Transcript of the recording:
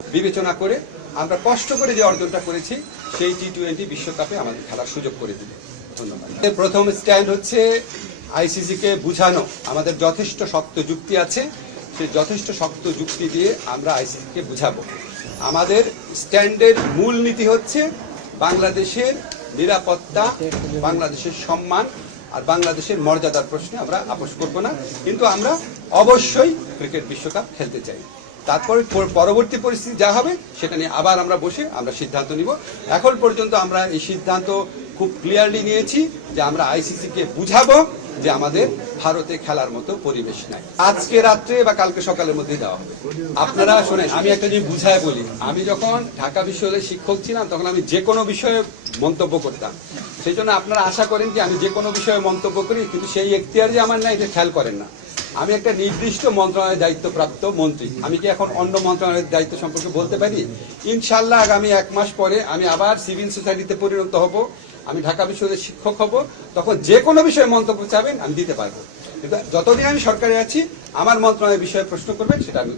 বিবেচনা করে আমরা কষ্ট করে যে অর্জনটা করেছি সেই টি-20 বিশ্বকাপে আমাদের খেলার সুযোগ করে দিবে। ধন্যবাদ। প্রথম স্ট্যান্ড হচ্ছে আইসিসিকে বুঝানো আমাদের যথেষ্ট শক্ত যুক্তি আছে, সেই যথেষ্ট শক্ত যুক্তি দিয়ে আমরা আইসিসিকে বুঝাবো। আমাদের স্ট্যান্ডের মূল নীতি হচ্ছে বাংলাদেশের নিরাপত্তা, বাংলাদেশের সম্মান আর বাংলাদেশের মর্যাদার প্রশ্নে আমরা আপোষ করব না, কিন্তু আমরা অবশ্যই ক্রিকেট বিশ্বকাপ খেলতে চাই। তারপরে পরবর্তী পরিস্থিতি যা হবে সেটা নিয়ে আবার আমরা বসে আমরা সিদ্ধান্ত নিব। এখন পর্যন্ত আমরা এই সিদ্ধান্ত খুব ক্লিয়ারলি নিয়েছি যে আমরা আইসিসিকে বুঝাবো যে আমাদের ভারতে খেলার মতো পরিবেশ নাই। আজকে রাত্রে বা কালকে সকালের মধ্যেই দেওয়া হবে। আপনারা শোনেন, আমি একটা জিনিস বুঝায় বলি, আমি যখন ঢাকা বিশ্ববিদ্যালয়ের শিক্ষক ছিলাম তখন আমি যে কোনো বিষয়ে মন্তব্য করতাম। সেই জন্য আপনারা আশা করেন যে আমি যে কোনো বিষয়ে মন্তব্য করি, কিন্তু সেই এখতিয়ার যে আমার নাই এটা খেয়াল করেন না। আমি একটা নির্দিষ্ট মন্ত্রণালয়ের দায়িত্বপ্রাপ্ত মন্ত্রী, আমি কি এখন অন্য মন্ত্রণালয়ের দায়িত্ব সম্পর্কে বলতে পারি? ইনশাল্লাহ আগামী 1 মাস পরে আমি আবার সিভিল সোসাইটিতে পরিণত হব, আমি ঢাকা বিশ্ববিদ্যালয়ের শিক্ষক হব, তখন যে কোনো বিষয়ে মন্তব্য চাবেন আমি দিতে পারবো। কিন্তু যতদিন আমি সরকারে আছি আমার মন্ত্রণালয়ের বিষয়ে প্রশ্ন করবেন সেটা আমি